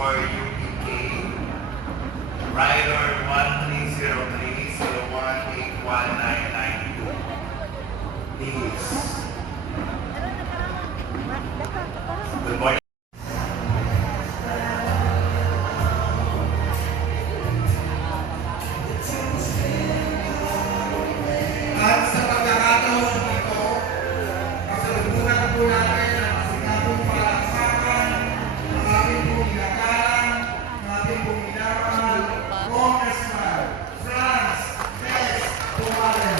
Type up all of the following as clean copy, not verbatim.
for UPK, Rider 1303-018192. Please. Good morning. At sa pagkakataon ito, pasalubuhan po natin ang masikapong palakpakan ng ating pong inakalan, ng ating pong inaramal, Congressman Franz S. Tumaren.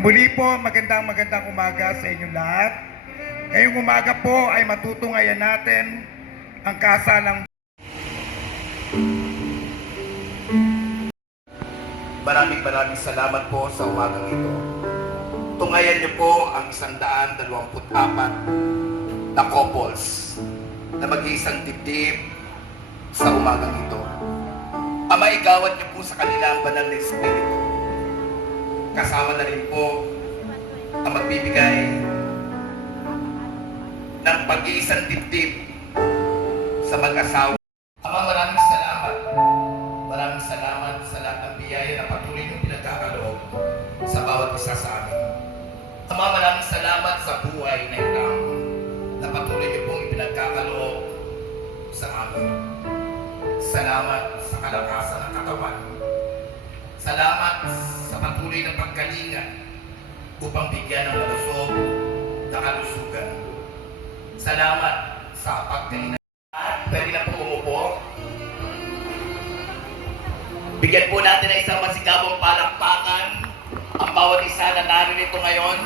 Muli po, magandang umaga sa inyong lahat. Ngayong umaga po ay matutunghayan natin ang kasalang. Maraming salamat po sa umagang ito. Tungayan niyo po ang 124 na couples na mag-iisang dibdib sa umagang ito. Ama, igawad niyo po sa kanila ang banal na Espiritu. Kasama na rin po ang magbibigay ng pag-iisang dibdib sa mag-asawa. Ama, maraming salamat. Maraming salamat sa lahat ng biyaya na patuloy niyong pinagkakaloob sa bawat isa sa amin. Ama, maraming salamat sa buhay na ito na patuloy niyo pong ipinagkakaloob sa amin. Salamat sa kalakasan ng katawan. Salamat sa patuloy ng pagkalinga upang bigyan ng malusog na kalusugan. Salamat sa pagkalinga. Pwede na po umupo. Bigyan po natin ng isang masigabong palakpakan ang bawat isa na naririto ngayon.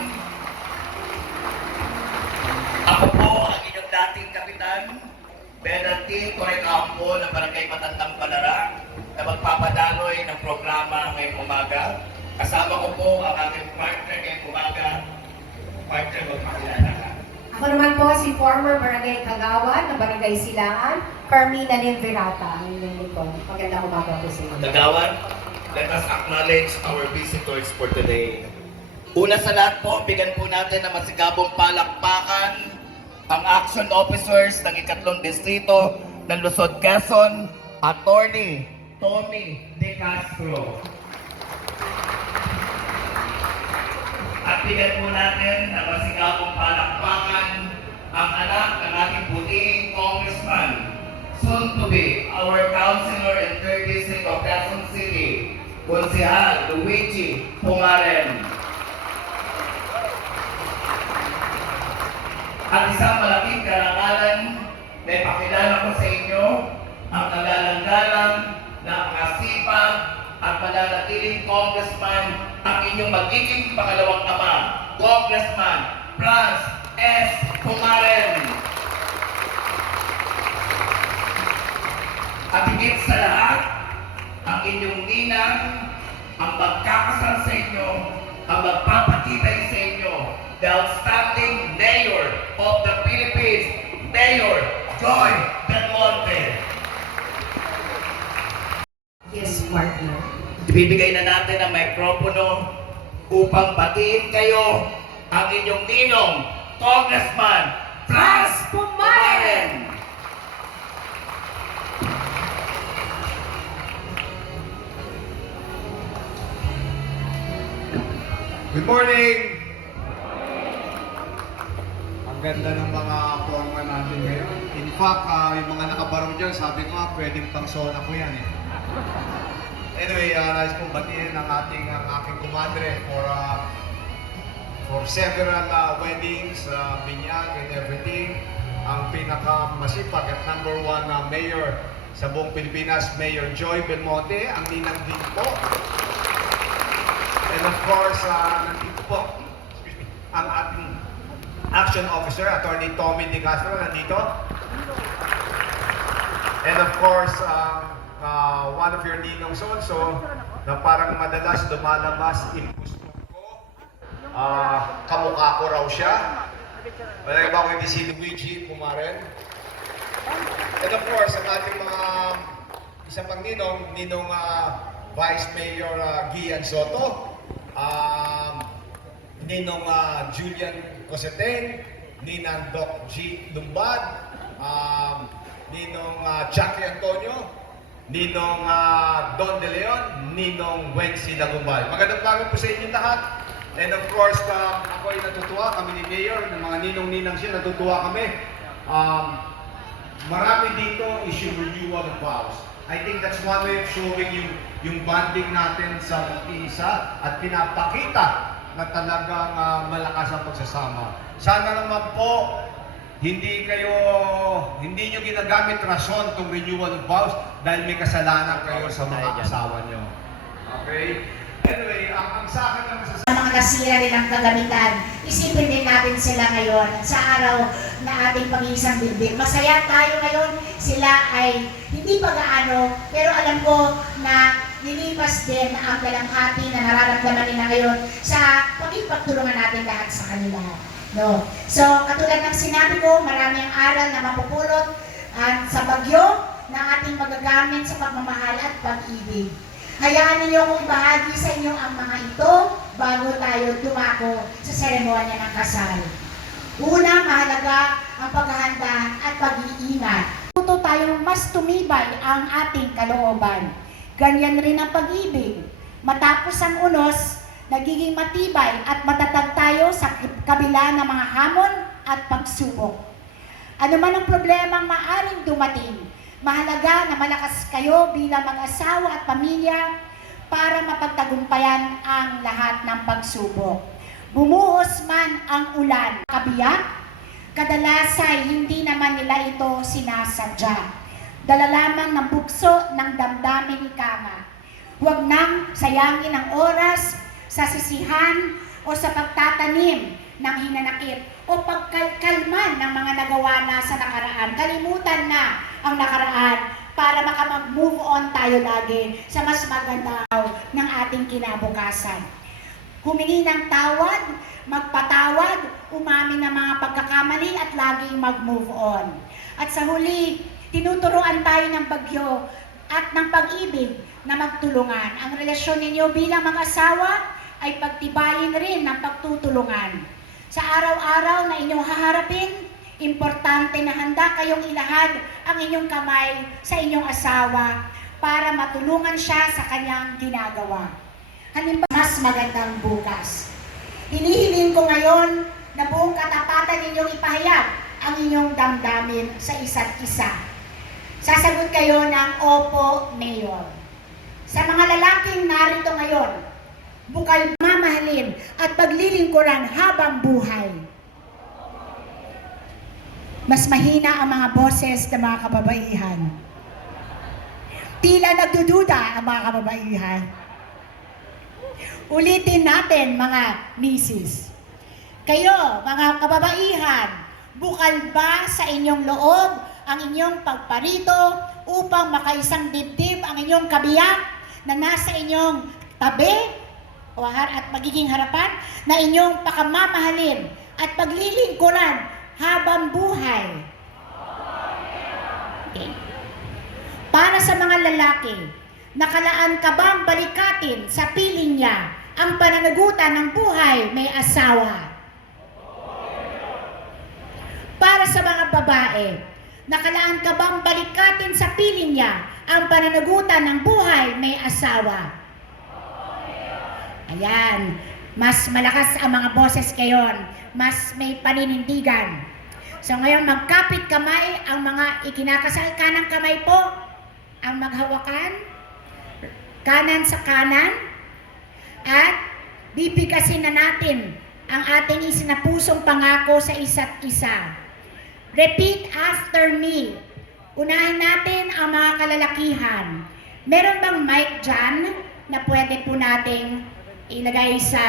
Ako po ang inyong dating kapitan, Benalty Torrecampo ng Barangay Matandang Balara, na magpapadaloy ng programa ngayong umaga. Kasama ko po ang aking partner ngayong umaga. Partner, magpakilala ka. Ako naman po si former Barangay Kagawan ng Barangay Silangan, Carmina Ninvirata, ang inyong likod. Magandang umaga po sa inyo. Kagawan, let us acknowledge our visitors for today. Una sa lahat po, bigyan po natin ng masigabong palakpakan ang action officers ng ikatlong distrito ng Luzon, Quezon, Attorney Tommy De Castro. At bigyan po natin ng masigabong palakpakan ang anak ng ating puting congressman, soon to be our councilor in 3rd District of Quezon City, Konsehal Luigi Pumaren. At isang malaking karangalan na ipakilala ko sa inyo ang kagalang-galang, napakasipag at mananatiling congressman, ang inyong magiging pangalawang ama, Congressman Franz S. Pumaren. At higit sa lahat, ang inyong ninang, ang magkakasal sa inyo, ang magpapakitay sa inyo, the outstanding Mayor of the Philippines, Mayor Joy Belmonte. Yes, partner. Ibibigay na natin ang mikropono upang batiin kayo ang inyong ninong, Congressman Franz Pumaren. Good morning! Ang ganda ng mga forma natin ngayon. In fact, yung mga nakabarong dyan, sabi ko nga, pwedeng pang sona ko yan eh. Anyway, nais kong batiin ang aking kumadre for several weddings, binyag and everything. Ang pinakamasipag at #1 na mayor sa buong Pilipinas, Mayor Joy Belmonte, ang ninang din po. And of course, nandito po, ang ating action officer, Attorney Tommy De Castro, nandito. And of course, one of your ninongs also, na parang madalas lumalabas in gusto ko, kamukha ko raw siya. Wala ba ko hindi si Luigi Pumaren? And of course, ang ating mga isang pang ninong Vice Mayor Gian Soto, ninong Julian Coseteng, ninang Doc G. Lumbad, ninong Jackie Antonio, ninong Don De Leon, ninong Wency Lagumbal. Magandang umaga po sa inyong lahat. And of course, ako ay natutuwa, kami ni Mayor, ng mga ninong-ninang siya, natutuwa kami. Marami dito is yung renewal of vows. I think that's one way of showing yung bonding natin sa isa at pinapakita na talagang malakas ang pagsasama. Sana naman po, hindi nyo ginagamit rason itong renewal of vows dahil may kasalanan kayo sa mga asawa nyo. Okay? Anyway, mga nasira nilang kagamitan. Isipin din natin sila ngayon sa araw na ating pag-iisang bibig. Masaya tayo ngayon, sila ay hindi pa gaano, pero alam ko na nilipas din ang dalamhati na nararamdaman nila ngayon sa pagkipagtulungan natin lahat sa kanila. No? So, katulad ng sinabi ko, marami ang aral na mapupulot sa bagyo na ating magagamit sa pagmamahal at pag-ibig. Hayaan ninyo kong ibahagi sa inyo ang mga ito bago tayo dumako sa seremonya ng kasal. Una, mahalaga ang paghahanda at pag-iingat. Tuto tayong mas tumibay ang ating kalooban. Ganyan rin ang pag-ibig. Matapos ang unos, nagiging matibay at matatag tayo sa kabila ng mga hamon at pagsubok. Ano man ang problemang maaring dumating, mahalaga na malakas kayo bilang mag-asawa at pamilya para mapagtagumpayan ang lahat ng pagsubok. Bumuhos man ang ulan, kabiyak, kadalasay hindi naman nila ito sinasadya. Dala lamang ng bukso ng damdamin ika nga. Huwag nang sayangin ang oras sa sisihan o sa pagtatanim ng hinanakit o pagkalkalman ng mga nagawa na sa nakaraan. Kalimutan na ang nakaraan para makamag-move on tayo lagi sa mas maganda ng ating kinabukasan. Humingi ng tawad, magpatawad, umamin ng mga pagkakamali at laging mag-move on. At sa huli, tinuturuan tayo ng bagyo at ng pag-ibig na magtulungan. Ang relasyon ninyo bilang mag-asawa ay pagtibayin rin ng pagtutulungan. Sa araw-araw na inyong haharapin, importante na handa kayong ilahad ang inyong kamay sa inyong asawa para matulungan siya sa kanyang ginagawa. Halimbawa, mas magandang bukas. Hinihiling ko ngayon na buong katapatan ninyong ipahayag ang inyong damdamin sa isa't isa. Sasagot kayo ng Opo, Mayor. Sa mga lalaking narito ngayon, bukal mamahalin at paglilingkuran habang buhay. Mas mahina ang mga boses ng mga kababaihan. Tila nagdududa ang mga kababaihan. Ulitin natin mga misis. Kayo, mga kababaihan, bukal ba sa inyong loob ang inyong pagparito upang makaisang dibdib ang inyong kabiyak na nasa inyong tabi at magiging harapan na inyong pakamamahalin at paglilingkuran habang buhay? Okay. Para sa mga lalaki, nakalaan ka bang balikatin sa piling niya ang pananagutan ng buhay may asawa? Para sa mga babae, nakalaan ka bang balikatin sa piling niya ang pananagutan ng buhay may asawa? Ayan, mas malakas ang mga boses ngayon, mas may paninindigan. So ngayon, magkapit kamay ang mga ikinakasal, kanang kamay po ang maghawakan, kanan sa kanan, at bibigkasin na natin ang ating isinapusong pangako sa isa't isa. Repeat after me. Unahin natin ang mga kalalakihan. Meron bang mic dyan na pwede po nating ilagay sa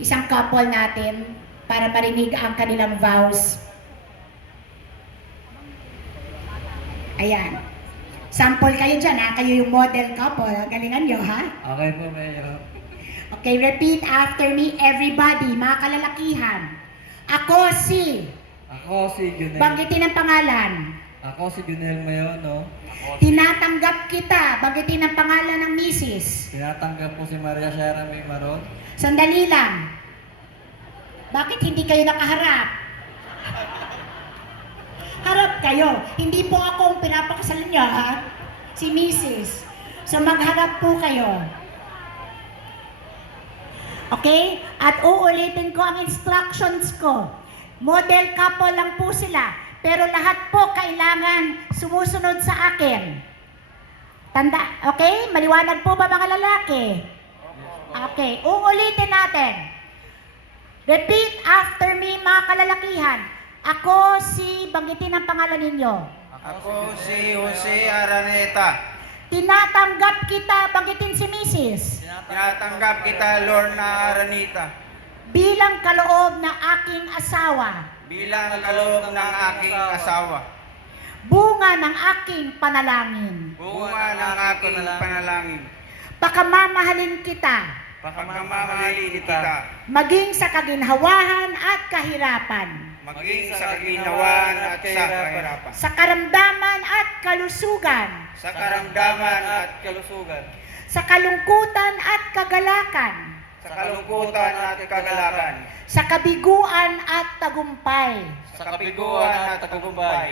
isang couple natin para marinig ang kanilang vows? Ayan. Sample kayo dyan, ha? Kayo yung model couple. Galingan nyo, ha? Okay po, Mayor. Okay, repeat after me, everybody, mga kalalakihan. Ako si... Ako si Junel. Banggitin ang pangalan. Ako si Junel Mayono. Tinatanggap kita. Banggitin ang pangalan ng misis. Tinatanggap po si Maria Sierra May Maron. Sandali lang. Bakit hindi kayo nakaharap? Harap kayo. Hindi po ako ang pinapakasalan niya, ha? Si misis. So magharap po kayo. Okay? At uulitin ko ang instructions ko. Model couple lang po sila. Pero lahat po kailangan sumusunod sa akin. Tanda, okay? Maliwanag po ba mga lalaki? Okay, uulitin natin. Repeat after me, mga kalalakihan. Ako si, banggitin ang pangalan ninyo. Ako si Jose Araneta. Tinatanggap kita, banggitin si Mrs. Tinatanggap kita, Lorna Aranita, bilang kaloob na aking asawa, bilang kaloob ng aking asawa, bunga ng aking panalangin. bunga ng aking panalangin, Pakamamahalin kita, pagmamahalin kita, maging sa kaginhawahan at kahirapan, maging sa kaginawan at sa kahirapan, sa karamdaman at kalusugan, sa karamdaman at kalusugan, sa kalungkutan at kagalakan, sa kalungkutan at kagalakan, sa kabiguan at tagumpay, sa kabiguan at tagumpay,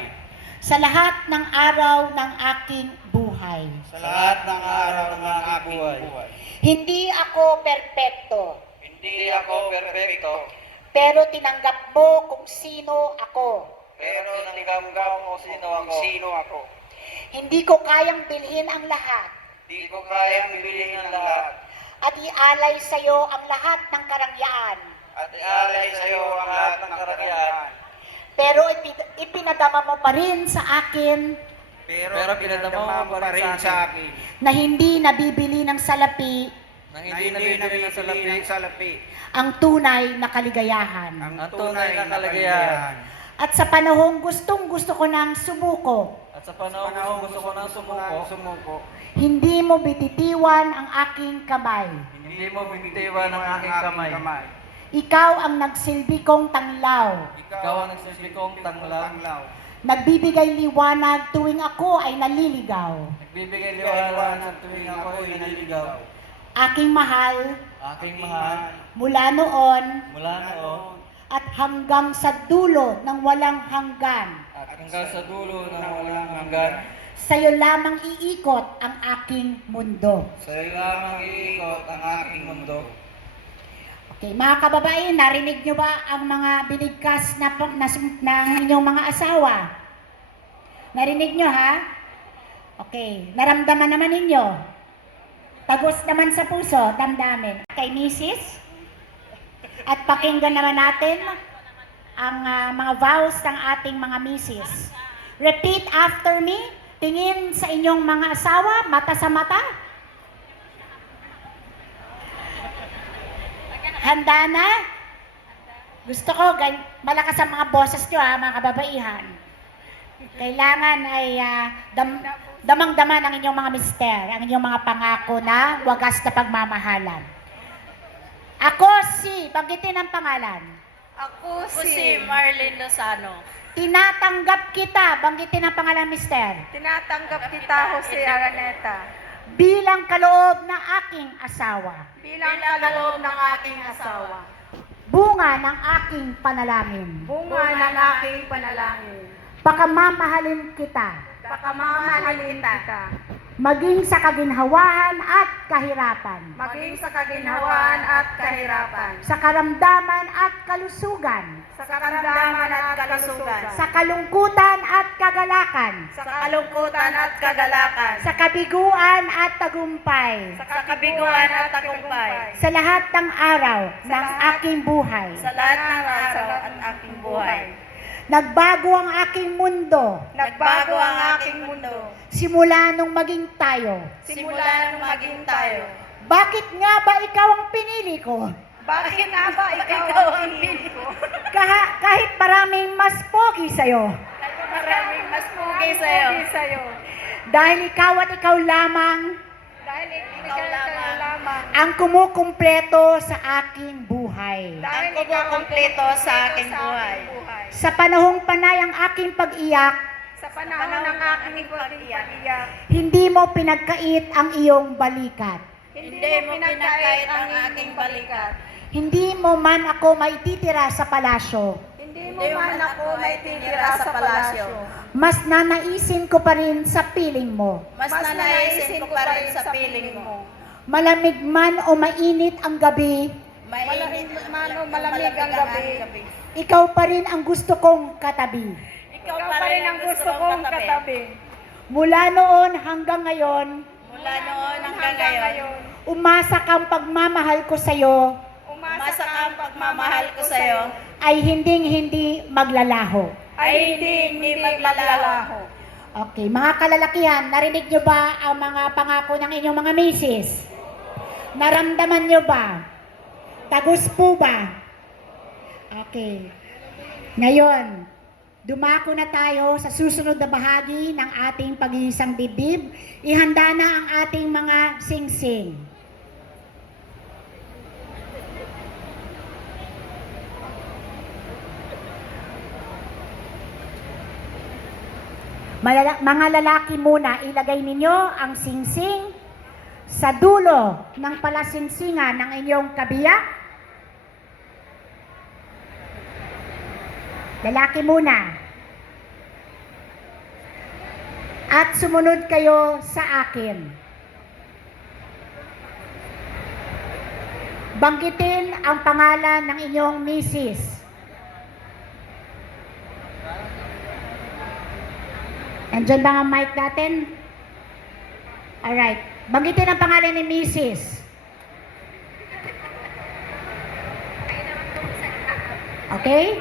sa lahat ng araw ng aking buhay. sa lahat ng araw ng aking buhay. Hindi ako perpekto, Hindi ako perpekto, pero tinanggap mo kung sino ako. pero tinanggap mo sino ako. Hindi ko kayang bilhin ang lahat Di ko kayang bibilihin ang lahat at ialay sa iyo ang lahat ng karangyaan. at ialay sa iyo ang lahat ng karangyaan. Pero ipinadama mo pa rin sa akin Pero pinadama mo pa rin sa akin na hindi nabibili ng salapi na hindi nabibili ng salapi ang tunay na kaligayahan. ang tunay na kaligayahan. At sa panahong gustong gusto ko nang sumuko, At sa panahon gusto ko nang Sumuko, hindi mo bititiwan ang aking kamay. hindi mo binitiwan ang aking kamay. Ikaw ang nagsilbi kong tanglaw, Ikaw ang nagsilbi kong tanglaw, nagbibigay liwanag tuwing ako ay naliligaw. nagbibigay liwanag sa tuwing ako ay naliligaw. Aking mahal, Aking mahal, mula noon mula noon at hanggang sa dulo ng walang hanggan, at hanggang sa dulo ng walang hanggan, sa'yo lamang iikot ang aking mundo. sa iyo lamang iikot ang aking mundo. Okay, mga kababayan, narinig nyo ba ang mga binigkas ng inyong mga asawa? Narinig nyo, ha? Okay, naramdaman naman ninyo. Tagos naman sa puso, damdamin. Kay Mrs. At pakinggan naman natin ang mga vows ng ating mga Mrs. Repeat after me. Tingin sa inyong mga asawa, mata sa mata. Handa na? Gusto ko, malakas ang mga boses nyo, ha, mga kababaihan. Kailangan ay damang-dama ng inyong mga mister, ang inyong mga pangako na wagas na pagmamahalan. Ako banggitin ang pangalan. Ako si Marlene Lozano. Tinatanggap kita, banggitin ang pangalan, mister. Tinatanggap kita, Jose Araneta, Bilang kaloob ng aking asawa. bilang kaloob ng aking asawa. Bunga ng aking panalangin. Bunga ng aking panalangin. Pakamamahalin kita. Pakamamahalin kita. Maging sa kaginhawahan at kahirapan. Maging sa kaginhawaan at kahirapan. Sa karamdaman at kalusugan. Sa karamdaman at kalusugan. Sa kalungkutan at kagalakan. Sa kalungkutan at kagalakan. Sa kabiguan at tagumpay. Sa kabiguan at tagumpay. Sa lahat ng araw ng aking buhay. Sa lahat ng araw at aking buhay. Nagbago ang aking mundo. Nagbago ang aking mundo. Simula nung maging tayo. Simula nung maging tayo. Bakit nga ba ikaw ang pinili ko? Bakit nga ba ikaw ang pinili ko? Kahit maraming mas pogi sa'yo. Maraming mas pugi sa'yo. Dahil ikaw at ikaw lamang Dahil ikaw lamang. ang kumukumpleto sa aking buhay. Dahil ikaw kompleto sa aking buhay. Sa panahong panay ang aking pag-iyak, Sa panahon ng aking pag-iyak, hindi mo pinagkait ang iyong balikat. hindi mo pinagkait ang aking balikat. Hindi mo man ako maititira sa palasyo. Hindi mo man ako may titira sa palasyo. Mas nanaisin ko pa rin sa piling mo. Mas nanaisin ko pa rin sa piling mo. Malamig man o mainit ang gabi, Malamig ang gabi. ikaw pa rin ang gusto kong katabi. Ikaw pa rin ang gusto kong katabi. Mula noon hanggang ngayon, Mula noon hanggang ngayon, umasa kang pagmamahal ko sa'yo umasa ang pagmamahal ko sa'yo ay hinding-hindi maglalaho. ay hindi maglalaho. Okay, mga kalalakihan, narinig nyo ba ang mga pangako ng inyong mga misis? Naramdaman nyo ba? Tagus po ba? Okay. Ngayon, dumako na tayo sa susunod na bahagi ng ating pag-iisang dibdib. Ihanda na ang ating mga singsing. Mga lalaki muna, ilagay ninyo ang singsing sa dulo ng palasingsingan ng inyong kabiyak. Lalaki muna. At sumunod kayo sa akin. Banggitin ang pangalan ng inyong misis. Nandiyan ba ang mic natin? Alright. Banggitin ang pangalan ni Mrs. Okay?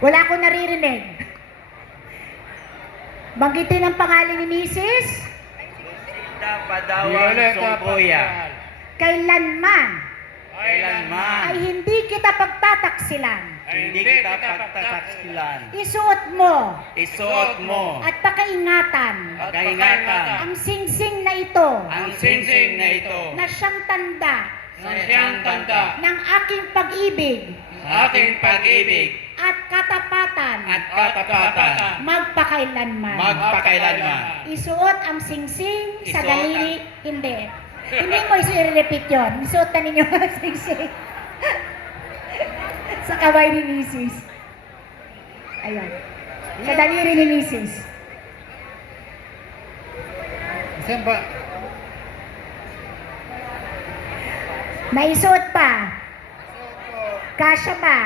Wala akong naririnig. Banggitin ang pangalan ni Mrs. Violeta Puya. Kailanman Kailanman ay hindi kita pagtataksilan. hindi kita pagtataksilan. Isuot mo Isuot mo at pakaingatan pag-ingatan ang singsing na ito ang singsing na ito na siyang tanda na siyang tanda ng aking pag-ibig sa ating pag-ibig at katapatan at katapatan magpakailanman. magpakailanman. Isuot ang singsing sa Isuot daliri. Hindi. Hindi mo i-repeat yun. Isuot na ninyo ang singsing. Sa kamay ni Mrs. Ayan. Sa daliri ni Mrs. Saan ba? Naisuot pa. Kasya pa.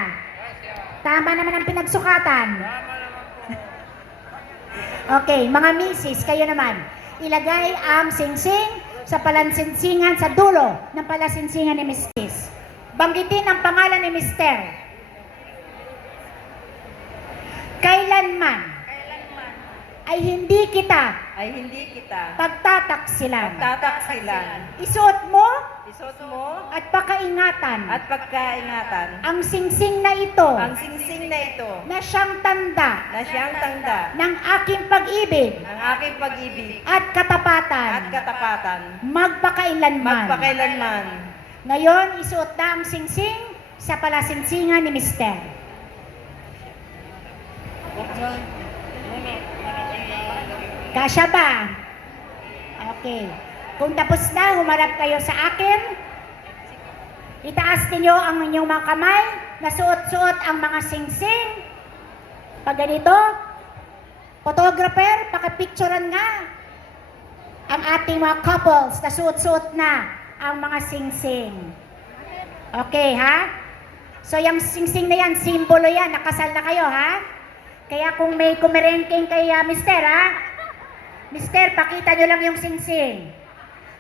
Tama naman ang pinagsukatan. Okay, mga misis, kayo naman. Ilagay ang singsing sa palansinsingan sa dulo ng palansinsingan ni Mrs. Banggitin ang pangalan ni Mr. Kailanman ay hindi kita pagtataksilan. Isuot mo Isuot mo at pakaingatan at pagkaingatan ang singsing na ito ang singsing na ito na siyang tanda na siyang tanda ng aking pag-ibig ng aking pag-ibig at katapatan at katapatan magpakailanman. magpakailanman. Ngayon, isuot na ang singsing sa palasingsingan ni Mr. Kasya ba? Okay. Kung tapos na, humarap kayo sa akin. Itaas ninyo ang inyong mga kamay na suot-suot ang mga singsing. Pag ganito, photographer, pakipicturean nga ang ating mga couples na suot-suot na ang mga singsing. Okay, ha? So, yung singsing na yan, simbolo yan, nakasal na kayo, ha? Kaya kung may kumerengking kay Mister, ha? Mister, pakita nyo lang yung singsing.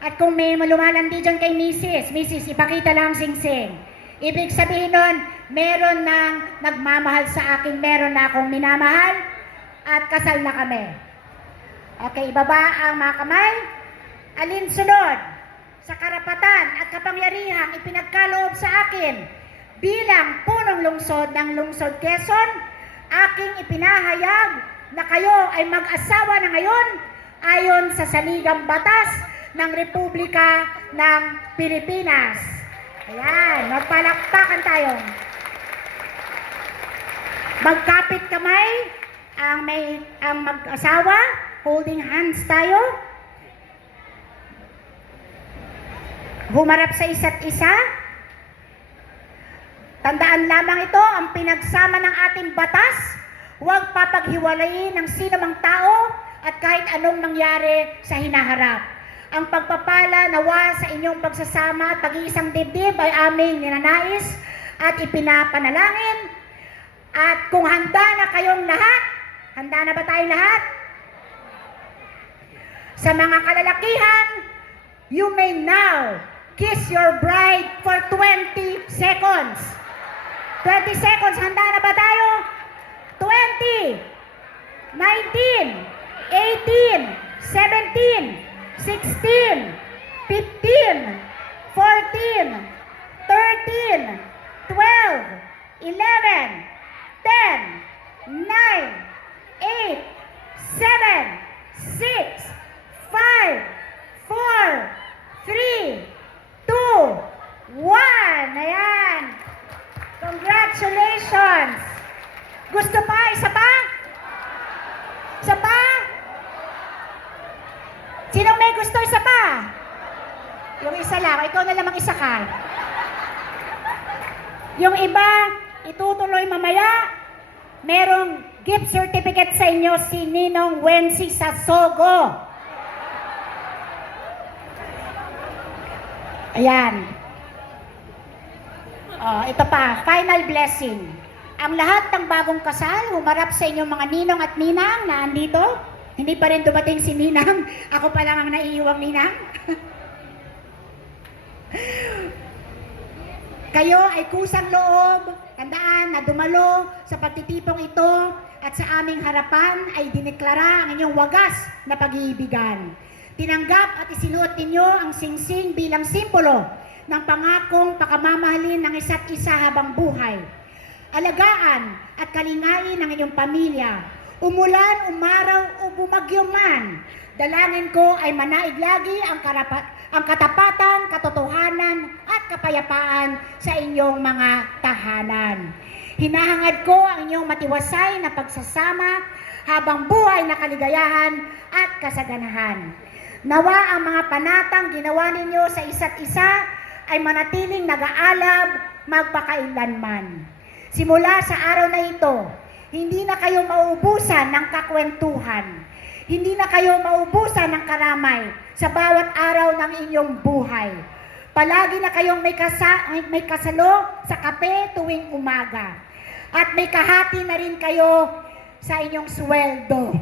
At kung may lumalandi dyan kay Mrs., ipakita lang ang singsing. Ibig sabihin nun, meron nang nagmamahal sa akin, meron na akong minamahal, at kasal na kami. Okay, ibaba ang mga kamay. Alinsunod sa karapatan at kapangyarihang ipinagkaloob sa akin bilang punong lungsod ng lungsod Quezon, aking ipinahayag na kayo ay mag-asawa na ngayon ayon sa saligang batas ng Republika ng Pilipinas. Ayan, magpalakpakan tayo. Magkapit kamay ang mag-asawa, holding hands tayo. Humarap sa isa't isa. Tandaan lamang ito, ang pinagsama ng ating batas, huwag papaghiwalayin ng sino mang tao at kahit anong mangyari sa hinaharap. Ang pagpapala nawa sa inyong pagsasama at pag-iisang dibdib ay aming ninanais at ipinapanalangin. At kung handa na kayong lahat, handa na ba tayong lahat? Sa mga kalalakihan, you may now kiss your bride for 20 seconds. 20 seconds, handa na ba tayo? 20, 19, 18, 18, 17, 16, 15, 14, 13, 12, 11, 10, 9, 8, 7, 6, 5, 4, 3, 2, 1. Ayan. Congratulations. Gusto pa? Isa pa? Isa pa? Sinong may gusto? Isa pa? Yung isa lang. Ikaw na lamang isa ka. Yung iba, itutuloy mamaya. Merong gift certificate sa inyo si Ninong Wency Sasogo. Ayan. Ito pa, final blessing. Ang lahat ng bagong kasal, humarap sa inyong mga ninong at ninang na andito. Hindi pa rin dumating si Ninang. Ako pa lang ang naiiwang Ninang. Kayo ay kusang loob, tandaan na dumalo sa pagtitipong ito at sa aming harapan ay dineklara ang inyong wagas na pag-iibigan. Tinanggap at isinuot ninyo ang singsing bilang simbolo ng pangakong pakamamahalin ng isa't isa habang buhay. Alagaan at kalingain ang inyong pamilya. Umulan, umaraw o bumagyo man, dalangin ko ay manaig lagi ang katapatan, katotohanan at kapayapaan sa inyong mga tahanan. Hinahangad ko ang inyong matiwasay na pagsasama habang buhay na kaligayahan at kasaganahan. Nawa ang mga panatang ginawa ninyo sa isa't isa ay manatiling nag-aalab magpakailanman. Simula sa araw na ito, hindi na kayo mauubusan ng kakwentuhan. Hindi na kayo mauubusan ng karamay sa bawat araw ng inyong buhay. Palagi na kayong may kasalo sa kape tuwing umaga. At may kahati na rin kayo sa inyong sweldo.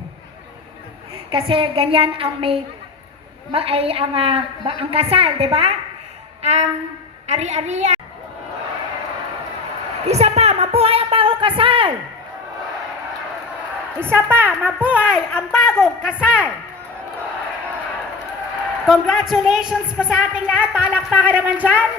Kasi ganyan ang ang kasal, di ba? Ang ari-arian. Isa pa, mabuhay ang bagong kasal. Isa pa, mabuhay ang bagong kasal. Congratulations po sa ating lahat. Palakpakan naman dyan.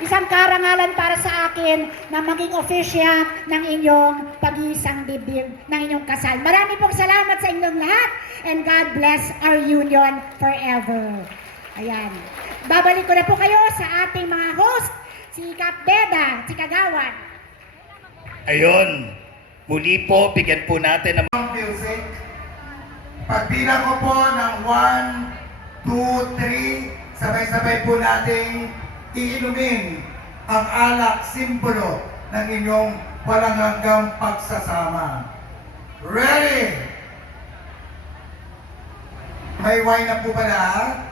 Isang karangalan para sa akin na maging official ng inyong pag-iisang dibdib ng inyong kasal. Marami pong salamat sa inyong lahat and God bless our union forever. Ayan. Babalik ko na po kayo sa ating mga host, si Kap Beda, si Kagawan. Ayun, muli po, bigyan po natin ng Music. Pagbilang ko po ng 1, 2, 3, sabay-sabay po nating iinumin ang alak simbolo ng inyong walang hanggang pagsasama. Ready? May wine na po ba lahat?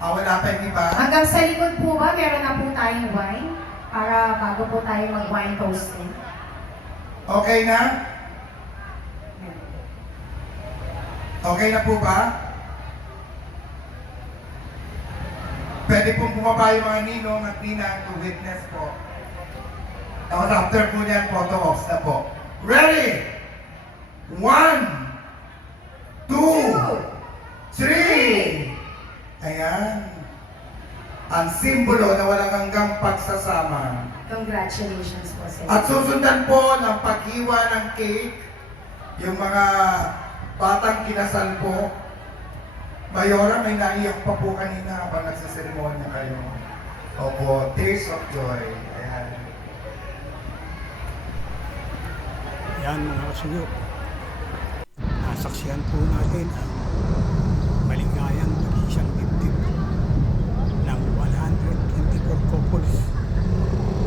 Wala pa yung iba? Hanggang sa likod po ba, meron na po tayong wine? Para bago po tayo mag-wine toasting. Okay na? Okay na po ba? Pwede pong bumaba yung mga ninong at ninang to witness po. Tapos after po niyan, photo ops na po. Ready? 1, 2, 3. Ayan. Ang simbolo na walang hanggang pagsasama. Congratulations po sa At susundan po ng paghiwa ng cake, yung mga batang kinasal po. Mayora, may naiyak pa po kanina habang nagsaseremonya kayo. Opo, tears of joy. Ayan. Yan mga kasuyo. Nasaksihan po natin ang maligayang pag-iisang dibdib ng 124 couples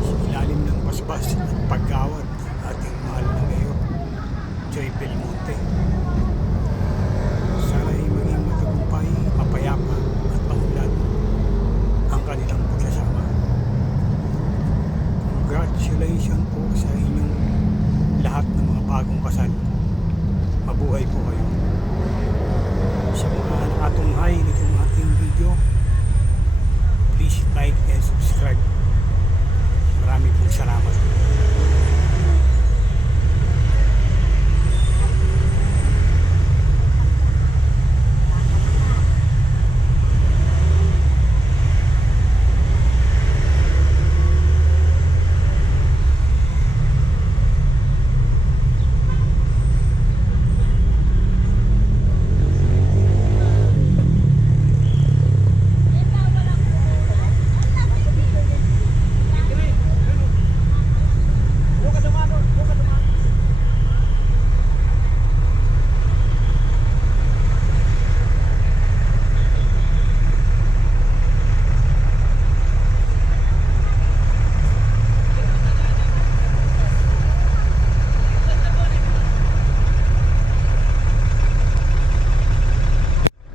sa ilalim ng basbas at paggawad ng ating mahal na mayor, Joy Belmonte. Sana'y maging matagumpay, mapayapa at maunlad ang kanilang pagsasama. Congratulations po sa inyong lahat ng mga bagong kasal. Mabuhay po kayo.